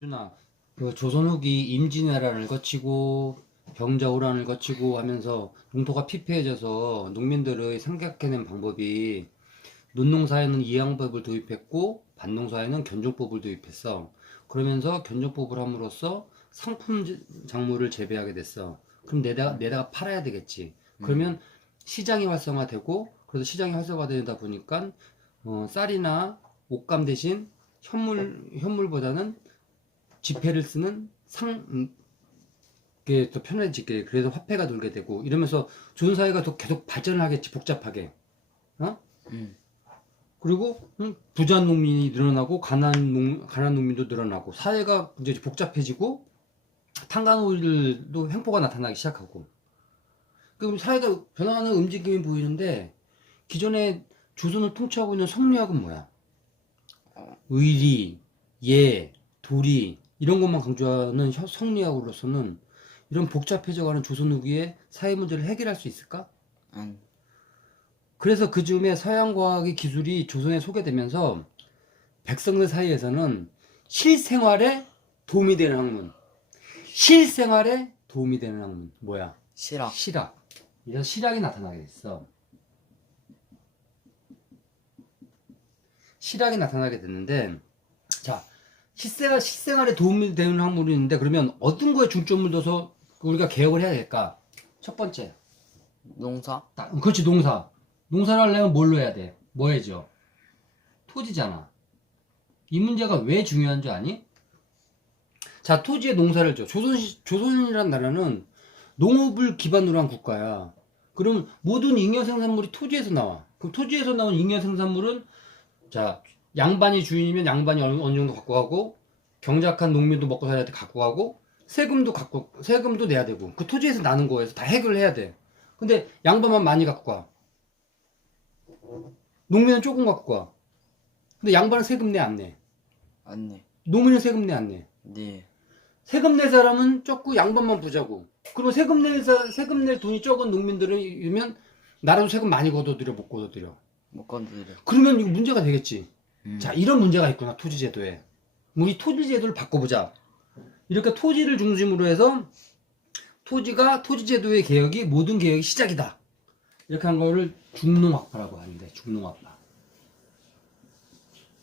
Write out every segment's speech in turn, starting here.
준아, 그 조선 후기 임진왜란을 거치고 병자호란을 거치고 하면서 농토가 피폐해져서 농민들의 생각해낸 방법이 논농사에는 이양법을 도입했고 반농사에는 견종법을 도입했어. 그러면서 견종법을 함으로써 상품 작물을 재배하게 됐어. 그럼 내다가 팔아야 되겠지. 그러면 시장이 활성화되고, 그래서 시장이 활성화되다 보니까 쌀이나 옷감 대신 현물보다는 지폐를 쓰는 게 더 편해지게, 그래서 화폐가 돌게 되고 이러면서 조선 사회가 더 계속 발전을 하겠지, 복잡하게. 어? 그리고 부자 농민이 늘어나고 가난 농민도 늘어나고 사회가 이제 복잡해지고 탄간호일도 횡포가 나타나기 시작하고, 그럼 사회가 변화하는 움직임이 보이는데, 기존에 조선을 통치하고 있는 성리학은 뭐야? 의리, 예, 도리 이런 것만 강조하는 성리학으로서는 이런 복잡해져가는 조선 후기의 사회 문제를 해결할 수 있을까? 그래서 그 즈음에 서양 과학의 기술이 조선에 소개되면서 백성들 사이에서는 실생활에 도움이 되는 학문, 실생활에 도움이 되는 학문 뭐야? 실학. 실학. 이래서 실학이 나타나게 됐어. 실학이 나타나게 됐는데, 자, 실생활에 도움이 되는 학문이 있는데, 그러면 어떤 거에 중점을 둬서 우리가 개혁을 해야 될까? 첫 번째, 농사. 그렇지, 농사. 농사를 하려면 뭘로 해야 돼? 뭐 해죠? 토지잖아. 이 문제가 왜 중요한 줄 아니? 자, 토지에 농사를 줘. 조선이라는 나라는 농업을 기반으로 한 국가야. 그럼 모든 잉여 생산물이 토지에서 나와. 그럼 토지에서 나온 잉여 생산물은, 자, 양반이 주인이면 양반이 어느 정도 갖고 가고, 경작한 농민도 먹고 살아야 돼 갖고 가고, 세금도 내야 되고, 그 토지에서 나는 거에서 다 해결을 해야 돼. 근데 양반만 많이 갖고 가. 농민은 조금 갖고 가. 근데 양반은 세금 내 안 내? 안 내. 농민은 세금 내 안 내? 네. 세금 낼 사람은 적고 양반만 부자고. 그러면 세금 낼 돈이 적은 농민들은 나라도 세금 많이 걷어들여, 못 걷어들여? 못 건드려. 그러면 이거 문제가 되겠지. 자, 이런 문제가 있구나, 토지제도에. 우리 토지제도를 바꿔보자. 이렇게 토지를 중심으로 해서 토지제도의 개혁이 모든 개혁의 시작이다. 이렇게 한 거를 중농학파라고 하는데, 중농학파.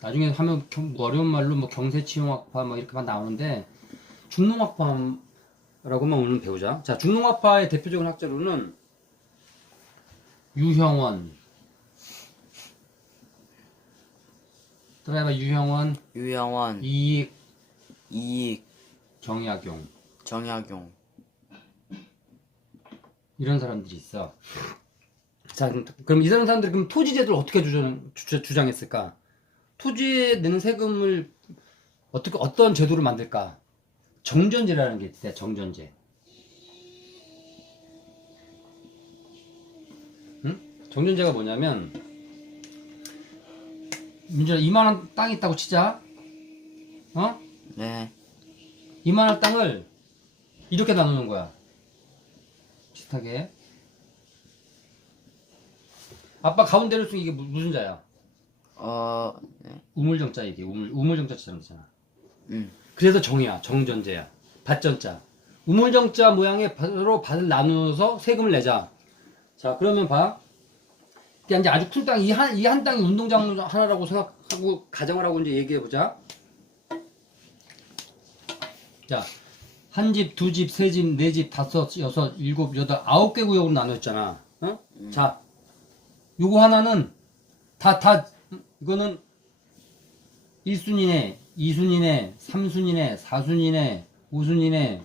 나중에 하면 어려운 말로 뭐 경세치용학파 뭐 이렇게만 나오는데, 중농학파라고만 오늘 배우자. 자, 중농학파의 대표적인 학자로는 유형원, 유형원, 이익, 이익, 정약용, 정약용. 이런 사람들이 있어. 자, 그럼 이 사람들이 그럼 토지제도를 어떻게 주장했을까? 토지에 내는 세금을 어떤 제도를 만들까? 정전제라는 게 있대, 정전제. 응? 정전제가 뭐냐면, 민준아, 이만한 땅이 있다고 치자. 어? 네. 이만한 땅을 이렇게 나누는 거야. 비슷하게. 아빠 가운데를 쓴 이게 무슨 자야? 네. 우물정자, 이게 우물정자처럼 되잖아. 그래서 정이야, 정전제야. 밭전자. 우물정자 모양의 밭을 나누어서 세금을 내자. 자, 그러면 봐. 이제 아주 큰 땅, 이 한 땅이 운동장 하나라고 생각하고 가정을 하고 이제 얘기해보자. 자, 한 집, 두 집, 세 집, 네 집, 다섯, 여섯, 일곱, 여덟, 9개 구역으로 나눴잖아. 어? 자, 요거 하나는 이거는 1순위네, 2순위네, 3순위네, 4순위네, 5순위네,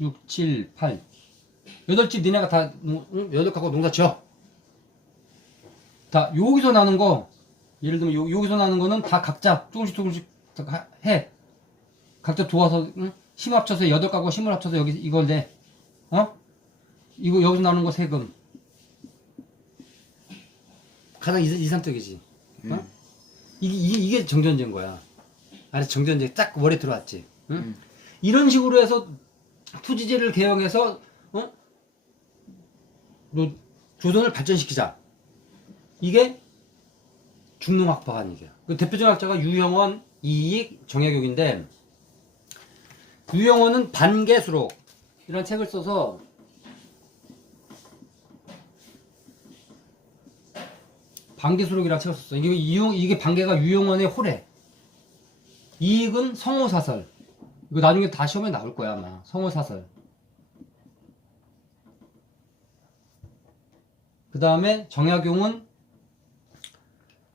6, 7, 8. 8집 니네가 다, 8가구 농사 지어. 다, 여기서 나는 거, 예를 들면 여기서 나는 거는 다 각자 조금씩 해. 각자 도와서, 응? 힘 합쳐서 8가구가 힘을 합쳐서 이걸 내. 어? 이거 여기서 나는 거 세금. 가장 이상적이지. 어? 이게 정전제인 거야. 아니, 정전제 딱 머리에 들어왔지. 응? 이런 식으로 해서 토지제를 개혁해서, 조선을 발전시키자. 이게 중농학파가 아니야. 그 대표적인 학자가 유형원, 이익, 정약용인데, 유영원은 반개수록 이런 책을 써서 반개수록이라는 책을 썼어. 이게 반개가 유영원의 호래. 이익은 성호사설. 이거 나중에 다 시험에 나올 거야 아마. 성호사설. 그 다음에 정약용은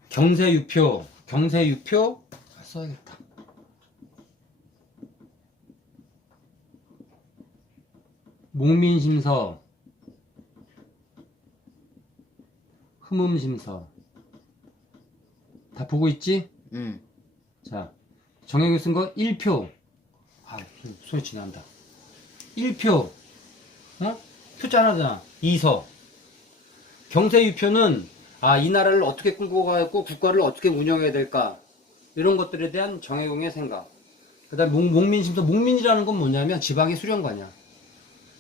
경세유표 써야겠다. 목민심서, 흠음심서. 다 보고 있지? 자, 정약용 쓴 거 1표. 아, 손이 지난다. 1표. 표자 하나잖아. 2서. 경세유표는 이 나라를 어떻게 끌고 가고 국가를 어떻게 운영해야 될까 이런 것들에 대한 정약용의 생각. 그 다음 목민심서. 목민이라는 건 뭐냐면 지방의 수령관이야.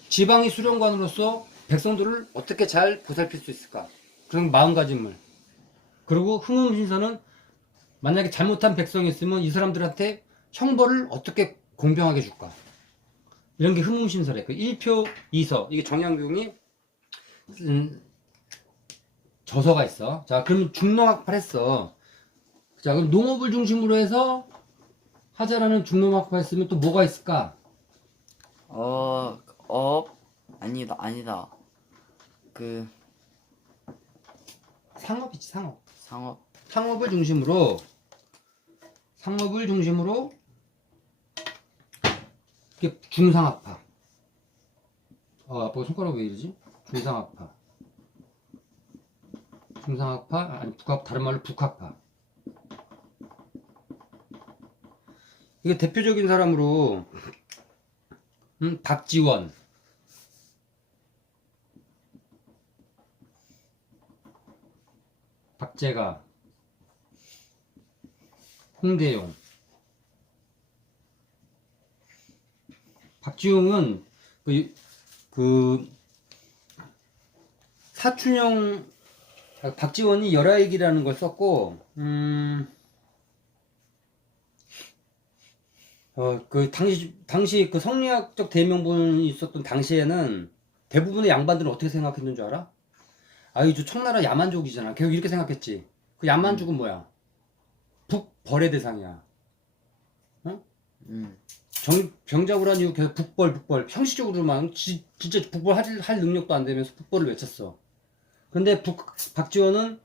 지방의 수령관으로서 백성들을 어떻게 잘 보살필 수 있을까 그런 마음가짐을. 그리고 흠음심서는 만약에 잘못한 백성이 있으면 이 사람들한테 형벌을 어떻게 공평하게 줄까 이런 게 흠음심서래. 그 1표 2서 이게 정약용이 저서가 있어. 자, 그럼 중농학파를 했어. 자, 그럼 농업을 중심으로 해서 하자라는 중농학파를 했으면 또 뭐가 있을까? 아니다. 그, 상업이지, 상업. 상업. 상업을 중심으로 이게 중상학파. 아빠가 손가락 왜 이러지? 중상학파. 아니 다른 말로 북학파. 이게 대표적인 사람으로 박지원, 박재가, 홍대용. 박지용은 그 사춘형. 박지원이 열하일기라는 걸 썼고, 그 당시 그 성리학적 대명분이 있었던 당시에는 대부분의 양반들은 어떻게 생각했는 줄 알아? 저 청나라 야만족이잖아. 결국 이렇게 생각했지. 그 야만족은 뭐야? 북벌의 대상이야. 병작을 한 이후 계속 북벌. 형식적으로만 진짜 북벌 할 능력도 안 되면서 북벌을 외쳤어. 근데 박지원은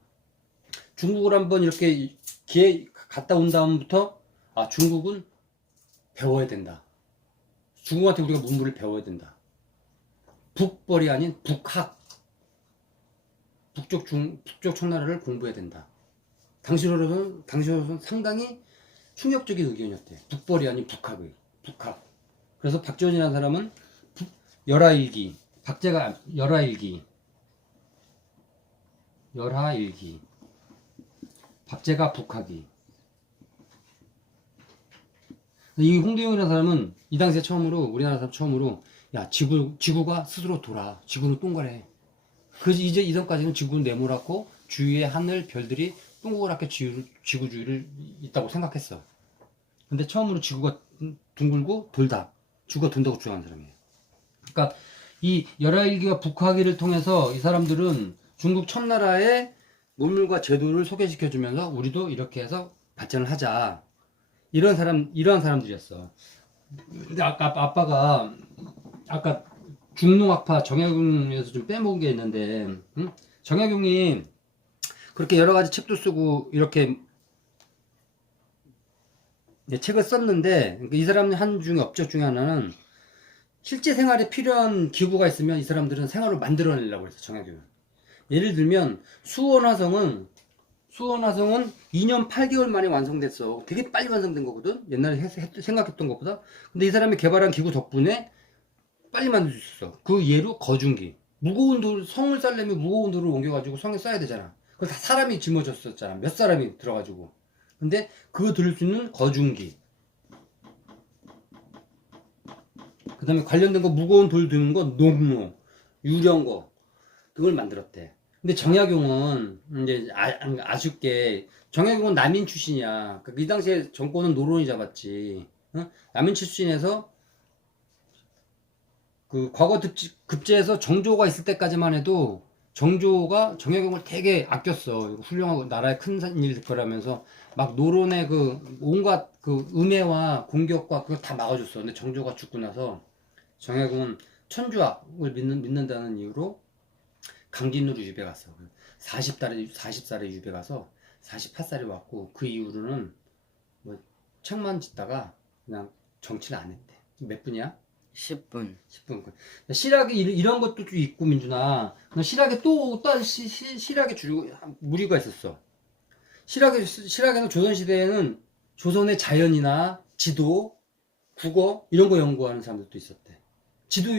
중국을 한번 이렇게 기회 갔다 온 다음부터 중국은 배워야 된다. 중국한테 우리가 문물을 배워야 된다. 북벌이 아닌 북학. 북쪽 청나라를 공부해야 된다. 당시로서는 상당히 충격적인 의견이었대. 북벌이 아닌 북학. 그래서 박지원이라는 사람은 열하일기, 박제가 열하일기, 박제가 북학이. 이 홍대용이라는 사람은 이 당시에 우리나라 사람 처음으로 지구가 스스로 돌아. 지구는 동그래. 이제 이전까지는 지구는 네모랗고 주위에 하늘, 별들이 동그랗게 지구 주위를 있다고 생각했어. 근데 처음으로 지구가 둥글고 돌다. 지구가 돈다고 주장한 사람이에요. 그러니까 이 열하일기와 북학기를 통해서 이 사람들은 중국 청나라의 문물과 제도를 소개시켜주면서 우리도 이렇게 해서 발전을 하자. 이러한 사람들이었어. 근데 아빠가 중농학파 정약용에서 좀 빼먹은 게 있는데, 정약용이 그렇게 여러 가지 책도 쓰고 이렇게 책을 썼는데, 이 사람 업적 중에 하나는 실제 생활에 필요한 기구가 있으면 이 사람들은 생활을 만들어내려고 했어. 정약용은. 예를 들면 수원화성은 2년 8개월 만에 완성됐어. 되게 빨리 완성된 거거든. 옛날에 생각했던 것보다. 근데 이 사람이 개발한 기구 덕분에 빨리 만들 수 있어. 그 예로 거중기. 무거운 돌, 성을 쌓려면 무거운 돌을 옮겨가지고 성에 쌓아야 되잖아. 그걸 다 사람이 짊어졌었잖아. 몇 사람이 들어가지고. 근데 그거 들을 수 있는 거중기. 그 다음에 관련된 거 무거운 돌 드는 거 농로, 유령거. 그걸 만들었대. 근데 정약용은 이제 아쉽게 정약용은 남인 출신이야. 이 당시에 정권은 노론이 잡았지. 남인 출신에서 그 과거 급제에서 정조가 있을 때까지만 해도 정조가 정약용을 되게 아꼈어. 이거 훌륭하고 나라에 큰 일 될 거라면서 막 노론의 그 온갖 그 음해와 공격과 그거 다 막아줬어. 근데 정조가 죽고 나서 정약용은 천주학을 믿는다는 이유로 강진으로 유배 갔어. 40살에 유배 가서 48살에 왔고 그 이후로는 뭐 책만 짓다가 그냥 정치를 안 했대. 몇 분이야? 10분. 10분. 실학이 이런 것도 좀 있고 민준아. 실학에 또 실학에 무리가 있었어. 실학에서 조선시대에는 조선의 자연이나 지도, 국어 이런 거 연구하는 사람들도 있었대. 지도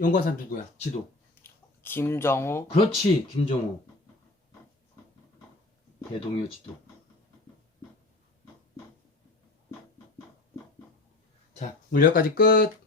연구한 사람 누구야? 지도. 김정호. 그렇지, 김정호. 대동요 지도. 자, 오늘 여기까지 끝.